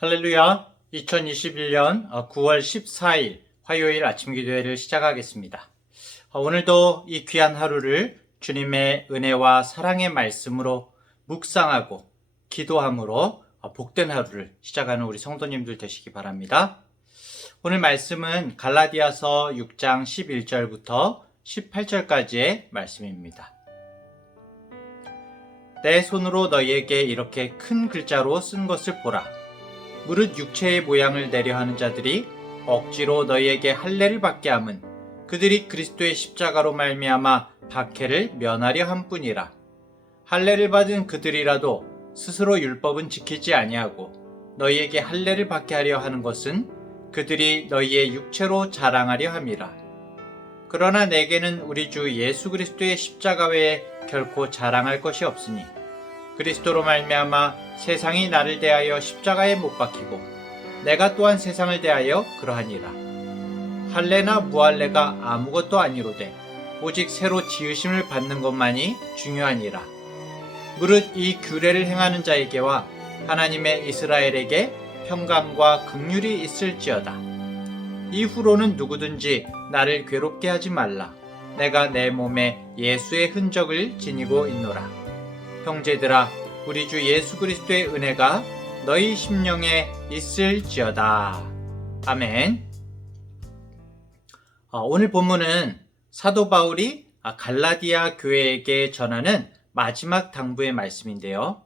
할렐루야. 2021년 9월 14일 화요일 아침 기도회를 시작하겠습니다. 오늘도 이 귀한 하루를 주님의 은혜와 사랑의 말씀으로 묵상하고 기도함으로 복된 하루를 시작하는 우리 성도님들 되시기 바랍니다. 오늘 말씀은 갈라디아서 6장 11절부터 18절까지의 말씀입니다. 내 손으로 너희에게 이렇게 큰 글자로 쓴 것을 보라. 무릇 육체의 모양을 내려 하는 자들이 억지로 너희에게 할례를 받게 함은 그들이 그리스도의 십자가로 말미암아 박해를 면하려 함뿐이라. 할례를 받은 그들이라도 스스로 율법은 지키지 아니하고 너희에게 할례를 받게 하려 하는 것은 그들이 너희의 육체로 자랑하려 함이라. 그러나 내게는 우리 주 예수 그리스도의 십자가 외에 결코 자랑할 것이 없으니 그리스도로 말미암아 세상이 나를 대하여 십자가에 못 박히고 내가 또한 세상을 대하여 그러하니라. 할례나 무할례가 아무것도 아니로되 오직 새로 지으심을 받는 것만이 중요하니라. 무릇 이 규례를 행하는 자에게와 하나님의 이스라엘에게 평강과 긍휼이 있을지어다. 이후로는 누구든지 나를 괴롭게 하지 말라. 내가 내 몸에 예수의 흔적을 지니고 있노라. 형제들아, 우리 주 예수 그리스도의 은혜가 너희 심령에 있을지어다. 아멘. 오늘 본문은 사도 바울이 갈라디아 교회에게 전하는 마지막 당부의 말씀인데요.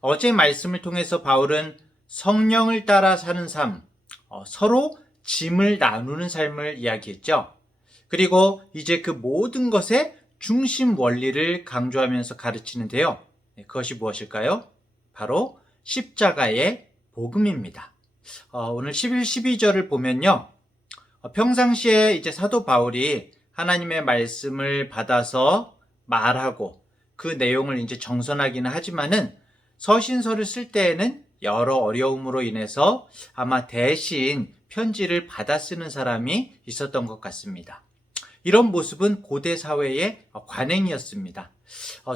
어제 말씀을 통해서 바울은 성령을 따라 사는 삶, 서로 짐을 나누는 삶을 이야기했죠. 그리고 이제 그 모든 것의 중심 원리를 강조하면서 가르치는데요. 그것이 무엇일까요? 바로 십자가의 복음입니다. 오늘 11, 12절을 보면요. 평상시에 이제 사도 바울이 하나님의 말씀을 받아서 말하고 그 내용을 이제 정선하기는 하지만은 서신서를 쓸 때에는 여러 어려움으로 인해서 아마 대신 편지를 받아 쓰는 사람이 있었던 것 같습니다. 이런 모습은 고대 사회의 관행이었습니다.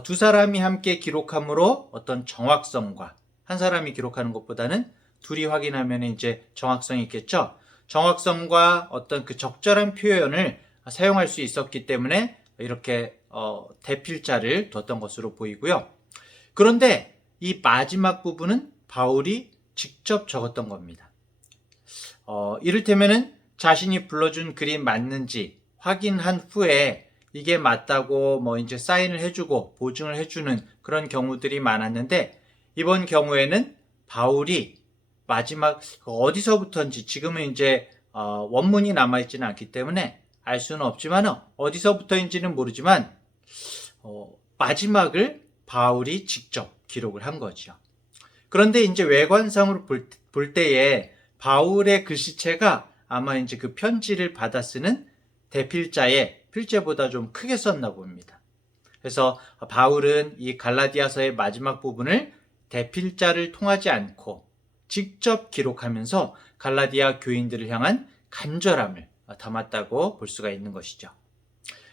두 사람이 함께 기록함으로 어떤 정확성과 한 사람이 기록하는 것보다는 둘이 확인하면 이제 정확성이 있겠죠. 정확성과 어떤 그 적절한 표현을 사용할 수 있었기 때문에 이렇게 대필자를 뒀던 것으로 보이고요. 그런데 이 마지막 부분은 바울이 직접 적었던 겁니다. 이를테면은 자신이 불러준 글이 맞는지 확인한 후에 이게 맞다고 이제 사인을 해주고 보증을 해주는 그런 경우들이 많았는데 이번 경우에는 바울이 마지막 어디서부터인지 지금은 이제 원문이 남아있지는 않기 때문에 알 수는 없지만 어디서부터인지는 모르지만 마지막을 바울이 직접 기록을 한 거죠. 그런데 이제 외관상으로 볼 때에 바울의 글씨체가 아마 이제 그 편지를 받아 쓰는 대필자의 필체보다 좀 크게 썼나 봅니다. 그래서 바울은 이 갈라디아서의 마지막 부분을 대필자를 통하지 않고 직접 기록하면서 갈라디아 교인들을 향한 간절함을 담았다고 볼 수가 있는 것이죠.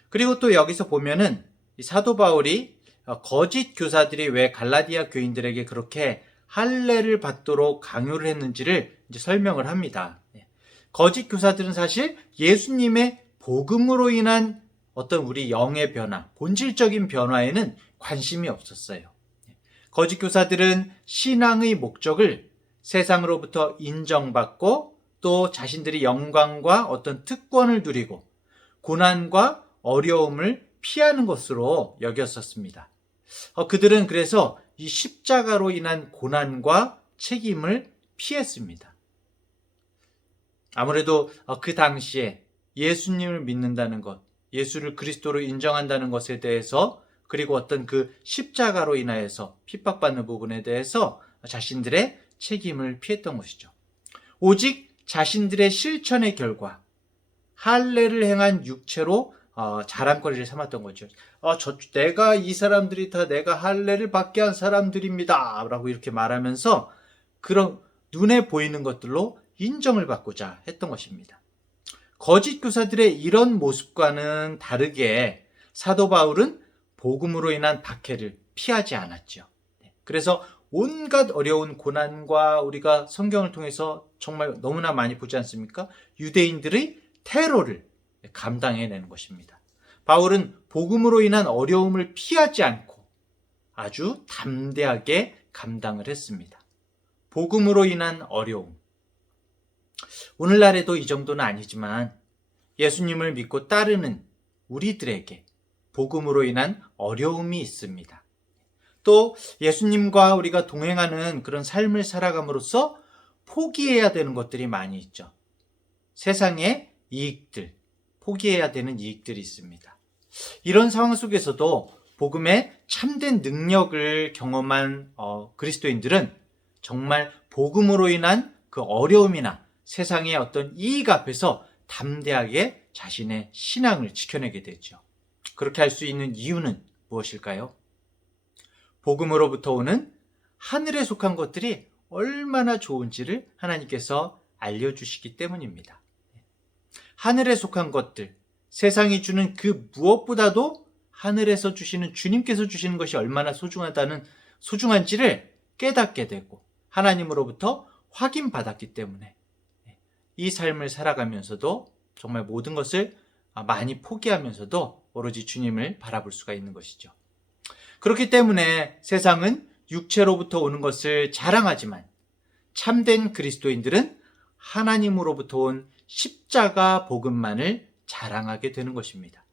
그리고 또 여기서 보면은 이 사도 바울이 거짓 교사들이 왜 갈라디아 교인들에게 그렇게 할례를 받도록 강요를 했는지를 이제 설명을 합니다. 거짓 교사들은 사실 예수님의 복음으로 인한 어떤 우리 영의 변화, 본질적인 변화에는 관심이 없었어요. 거짓 교사들은 신앙의 목적을 세상으로부터 인정받고 또 자신들이 영광과 어떤 특권을 누리고 고난과 어려움을 피하는 것으로 여겼었습니다. 그들은 그래서 이 십자가로 인한 고난과 책임을 피했습니다. 아무래도 그 당시에 예수님을 믿는다는 것, 예수를 그리스도로 인정한다는 것에 대해서 그리고 어떤 그 십자가로 인하여서 핍박받는 부분에 대해서 자신들의 책임을 피했던 것이죠. 오직 자신들의 실천의 결과 할례를 행한 육체로 자랑거리를 삼았던 거죠. 내가 이 사람들이 다 내가 할례를 받게 한 사람들입니다 라고 이렇게 말하면서 그런 눈에 보이는 것들로 인정을 받고자 했던 것입니다. 거짓 교사들의 이런 모습과는 다르게 사도 바울은 복음으로 인한 박해를 피하지 않았죠. 그래서 온갖 어려운 고난과 우리가 성경을 통해서 정말 너무나 많이 보지 않습니까? 유대인들의 테러를 감당해내는 것입니다. 바울은 복음으로 인한 어려움을 피하지 않고 아주 담대하게 감당을 했습니다. 복음으로 인한 어려움. 오늘날에도 이 정도는 아니지만 예수님을 믿고 따르는 우리들에게 복음으로 인한 어려움이 있습니다. 또 예수님과 우리가 동행하는 그런 삶을 살아감으로써 포기해야 되는 것들이 많이 있죠. 세상의 이익들, 포기해야 되는 이익들이 있습니다. 이런 상황 속에서도 복음의 참된 능력을 경험한 그리스도인들은 정말 복음으로 인한 그 어려움이나 세상의 어떤 이익 앞에서 담대하게 자신의 신앙을 지켜내게 되죠. 그렇게 할 수 있는 이유는 무엇일까요? 복음으로부터 오는 하늘에 속한 것들이 얼마나 좋은지를 하나님께서 알려주시기 때문입니다. 하늘에 속한 것들, 세상이 주는 그 무엇보다도 하늘에서 주시는 주님께서 주시는 것이 얼마나 소중한지를 깨닫게 되고 하나님으로부터 확인받았기 때문에 이 삶을 살아가면서도 정말 모든 것을 많이 포기하면서도 오로지 주님을 바라볼 수가 있는 것이죠. 그렇기 때문에 세상은 육체로부터 오는 것을 자랑하지만 참된 그리스도인들은 하나님으로부터 온 십자가 복음만을 자랑하게 되는 것입니다.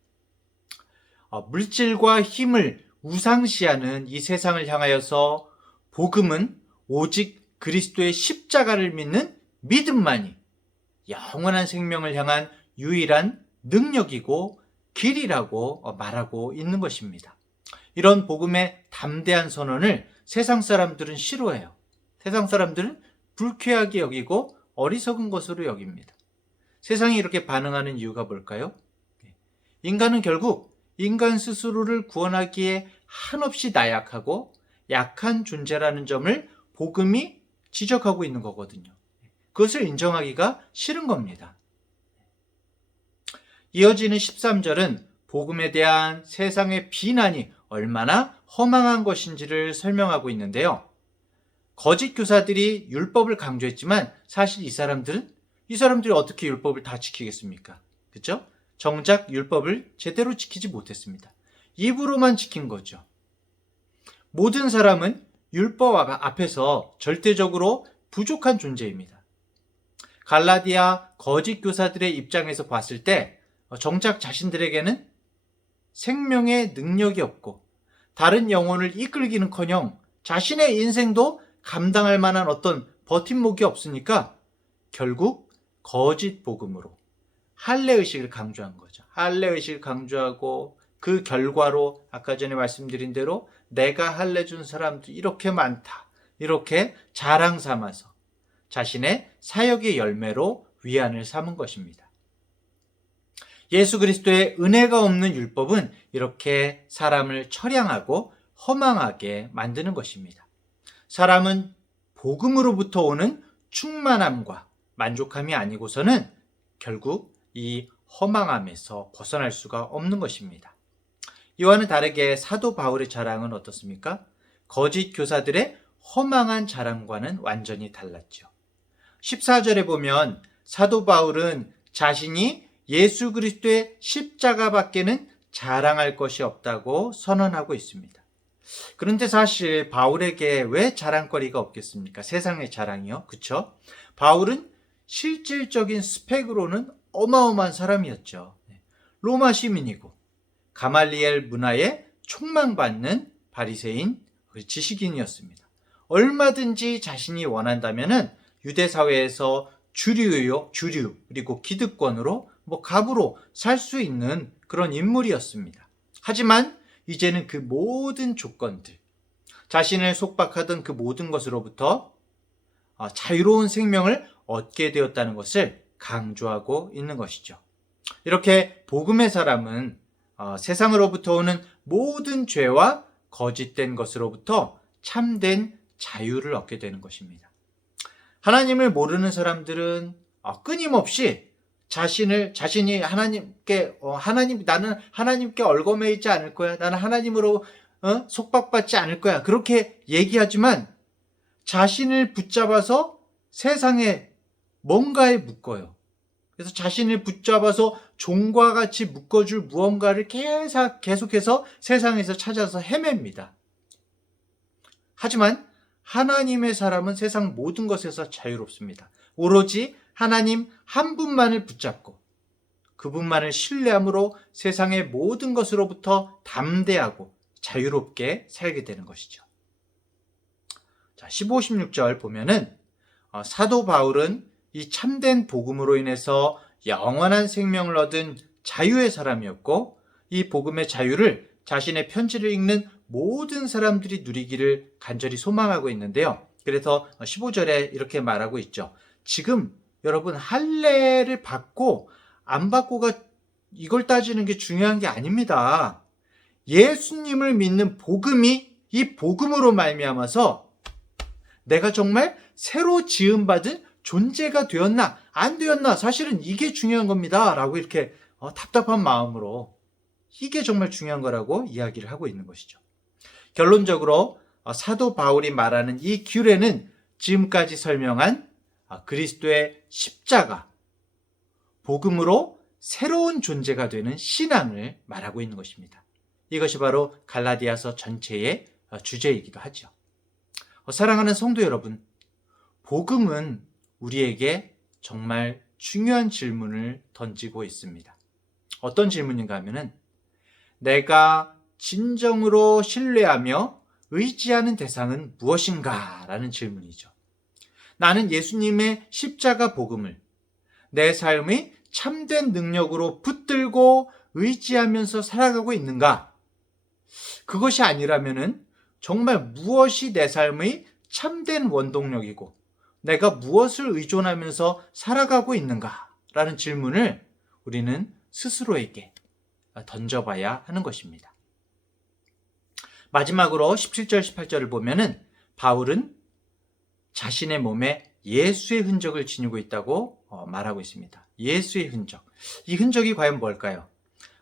물질과 힘을 우상시하는 이 세상을 향하여서 복음은 오직 그리스도의 십자가를 믿는 믿음만이 영원한 생명을 향한 유일한 능력이고 길이라고 말하고 있는 것입니다. 이런 복음의 담대한 선언을 세상 사람들은 싫어해요. 세상 사람들은 불쾌하게 여기고 어리석은 것으로 여깁니다. 세상이 이렇게 반응하는 이유가 뭘까요? 인간은 결국 인간 스스로를 구원하기에 한없이 나약하고 약한 존재라는 점을 복음이 지적하고 있는 거거든요. 그것을 인정하기가 싫은 겁니다. 이어지는 13절은 복음에 대한 세상의 비난이 얼마나 허망한 것인지를 설명하고 있는데요. 거짓 교사들이 율법을 강조했지만 사실 이 사람들이 어떻게 율법을 다 지키겠습니까? 그렇죠? 정작 율법을 제대로 지키지 못했습니다. 입으로만 지킨 거죠. 모든 사람은 율법 앞에서 절대적으로 부족한 존재입니다. 갈라디아 거짓 교사들의 입장에서 봤을 때 정작 자신들에게는 생명의 능력이 없고 다른 영혼을 이끌기는커녕 자신의 인생도 감당할 만한 어떤 버팀목이 없으니까 결국 거짓 복음으로 할례의식을 강조한 거죠. 할례의식을 강조하고 그 결과로 아까 전에 말씀드린 대로 내가 할례 준 사람도 이렇게 많다. 이렇게 자랑 삼아서 자신의 사역의 열매로 위안을 삼은 것입니다. 예수 그리스도의 은혜가 없는 율법은 이렇게 사람을 처량하고 허망하게 만드는 것입니다. 사람은 복음으로부터 오는 충만함과 만족함이 아니고서는 결국 이 허망함에서 벗어날 수가 없는 것입니다. 이와는 다르게 사도 바울의 자랑은 어떻습니까? 거짓 교사들의 허망한 자랑과는 완전히 달랐죠. 14절에 보면 사도 바울은 자신이 예수 그리스도의 십자가밖에는 자랑할 것이 없다고 선언하고 있습니다. 그런데 사실 바울에게 왜 자랑거리가 없겠습니까? 세상의 자랑이요. 그렇죠? 바울은 실질적인 스펙으로는 어마어마한 사람이었죠. 로마 시민이고 가말리엘 문화에 촉망받는 바리새인 지식인이었습니다. 얼마든지 자신이 원한다면은 유대 사회에서 주류 그리고 기득권으로 갑으로 살 수 있는 그런 인물이었습니다. 하지만 이제는 그 모든 조건들, 자신을 속박하던 그 모든 것으로부터 자유로운 생명을 얻게 되었다는 것을 강조하고 있는 것이죠. 이렇게 복음의 사람은 세상으로부터 오는 모든 죄와 거짓된 것으로부터 참된 자유를 얻게 되는 것입니다. 하나님을 모르는 사람들은 끊임없이 자신이 나는 하나님께 얼거매이지 않을 거야. 나는 하나님으로 속박받지 않을 거야. 그렇게 얘기하지만 자신을 붙잡아서 세상에 뭔가에 묶어요. 그래서 자신을 붙잡아서 종과 같이 묶어줄 무언가를 계속해서 세상에서 찾아서 헤맵니다. 하지만 하나님의 사람은 세상 모든 것에서 자유롭습니다. 오로지 하나님 한 분만을 붙잡고 그분만을 신뢰함으로 세상의 모든 것으로부터 담대하고 자유롭게 살게 되는 것이죠. 자, 15, 16절 보면은 사도 바울은 이 참된 복음으로 인해서 영원한 생명을 얻은 자유의 사람이었고, 이 복음의 자유를 자신의 편지를 읽는 모든 사람들이 누리기를 간절히 소망하고 있는데요. 그래서 15절에 이렇게 말하고 있죠. 지금 여러분 할례를 받고 안 받고가 이걸 따지는 게 중요한 게 아닙니다. 예수님을 믿는 복음이 이 복음으로 말미암아서 내가 정말 새로 지음받은 존재가 되었나 안 되었나 사실은 이게 중요한 겁니다 라고 이렇게 답답한 마음으로 이게 정말 중요한 거라고 이야기를 하고 있는 것이죠. 결론적으로 사도 바울이 말하는 이 규례는 지금까지 설명한 그리스도의 십자가, 복음으로 새로운 존재가 되는 신앙을 말하고 있는 것입니다. 이것이 바로 갈라디아서 전체의 주제이기도 하죠. 사랑하는 성도 여러분, 복음은 우리에게 정말 중요한 질문을 던지고 있습니다. 어떤 질문인가 하면은 내가 진정으로 신뢰하며 의지하는 대상은 무엇인가? 라는 질문이죠. 나는 예수님의 십자가 복음을 내 삶의 참된 능력으로 붙들고 의지하면서 살아가고 있는가? 그것이 아니라면은 정말 무엇이 내 삶의 참된 원동력이고 내가 무엇을 의존하면서 살아가고 있는가? 라는 질문을 우리는 스스로에게 던져봐야 하는 것입니다. 마지막으로 17절, 18절을 보면은 바울은 자신의 몸에 예수의 흔적을 지니고 있다고 말하고 있습니다. 예수의 흔적. 이 흔적이 과연 뭘까요?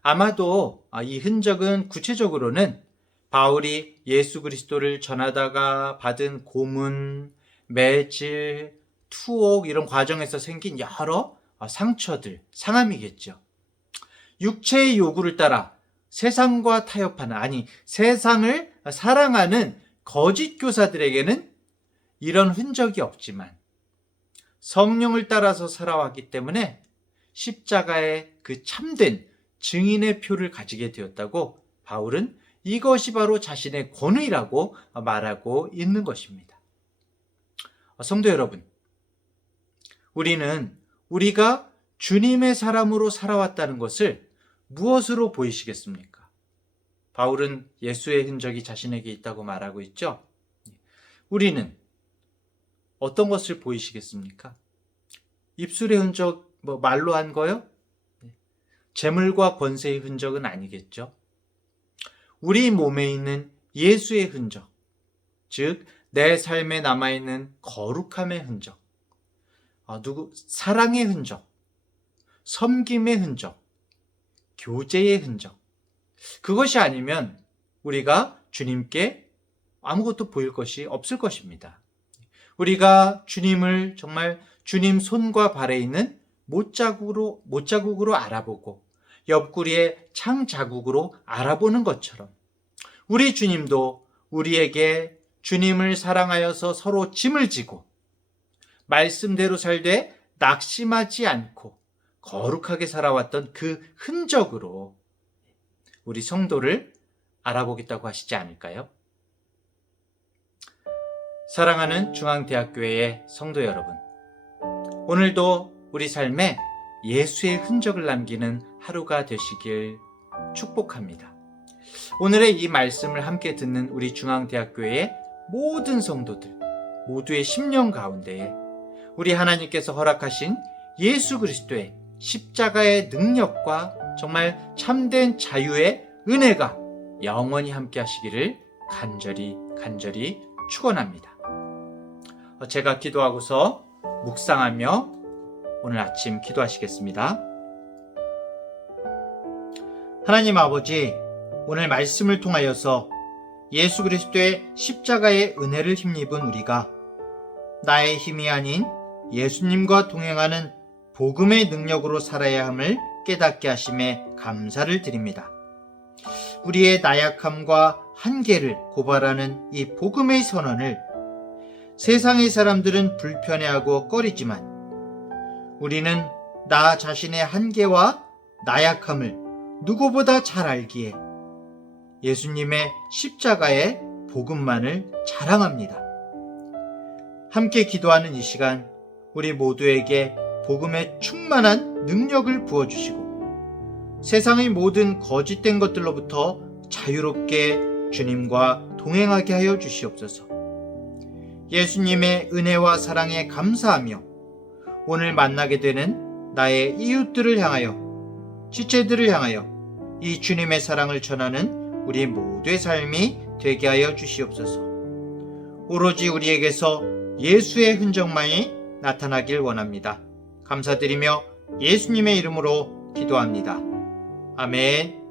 아마도 이 흔적은 구체적으로는 바울이 예수 그리스도를 전하다가 받은 고문, 매질, 투옥 이런 과정에서 생긴 여러 상처들, 상함이겠죠. 육체의 요구를 따라 세상과 타협하는, 아니 세상을 사랑하는 거짓 교사들에게는 이런 흔적이 없지만 성령을 따라서 살아왔기 때문에 십자가의 그 참된 증인의 표를 가지게 되었다고 바울은 이것이 바로 자신의 권위라고 말하고 있는 것입니다. 성도 여러분, 우리가 주님의 사람으로 살아왔다는 것을 무엇으로 보이시겠습니까? 바울은 예수의 흔적이 자신에게 있다고 말하고 있죠. 우리는 어떤 것을 보이시겠습니까? 입술의 흔적, 말로 한 거요? 재물과 권세의 흔적은 아니겠죠. 우리 몸에 있는 예수의 흔적, 즉 내 삶에 남아있는 거룩함의 흔적, 사랑의 흔적, 섬김의 흔적, 교제의 흔적. 그것이 아니면 우리가 주님께 아무것도 보일 것이 없을 것입니다. 우리가 주님을 정말 주님 손과 발에 있는 못자국으로 알아보고 옆구리의 창 자국으로 알아보는 것처럼 우리 주님도 우리에게 주님을 사랑하여서 서로 짐을 지고 말씀대로 살되 낙심하지 않고 거룩하게 살아왔던 그 흔적으로 우리 성도를 알아보겠다고 하시지 않을까요? 사랑하는 중앙대학교의 성도 여러분, 오늘도 우리 삶에 예수의 흔적을 남기는 하루가 되시길 축복합니다. 오늘의 이 말씀을 함께 듣는 우리 중앙대학교의 모든 성도들 모두의 심령 가운데에 우리 하나님께서 허락하신 예수 그리스도의 십자가의 능력과 정말 참된 자유의 은혜가 영원히 함께 하시기를 간절히 축원합니다. 제가 기도하고서 묵상하며 오늘 아침 기도하시겠습니다. 하나님 아버지, 오늘 말씀을 통하여서 예수 그리스도의 십자가의 은혜를 힘입은 우리가 나의 힘이 아닌 예수님과 동행하는 복음의 능력으로 살아야 함을 깨닫게 하심에 감사를 드립니다. 우리의 나약함과 한계를 고발하는 이 복음의 선언을 세상의 사람들은 불편해하고 꺼리지만 우리는 나 자신의 한계와 나약함을 누구보다 잘 알기에 예수님의 십자가의 복음만을 자랑합니다. 함께 기도하는 이 시간, 우리 모두에게 복음의 충만한 능력을 부어주시고 세상의 모든 거짓된 것들로부터 자유롭게 주님과 동행하게 하여 주시옵소서. 예수님의 은혜와 사랑에 감사하며 오늘 만나게 되는 나의 이웃들을 향하여, 지체들을 향하여 이 주님의 사랑을 전하는 우리 모두의 삶이 되게 하여 주시옵소서. 오로지 우리에게서 예수의 흔적만이 나타나길 원합니다. 감사드리며 예수님의 이름으로 기도합니다. 아멘.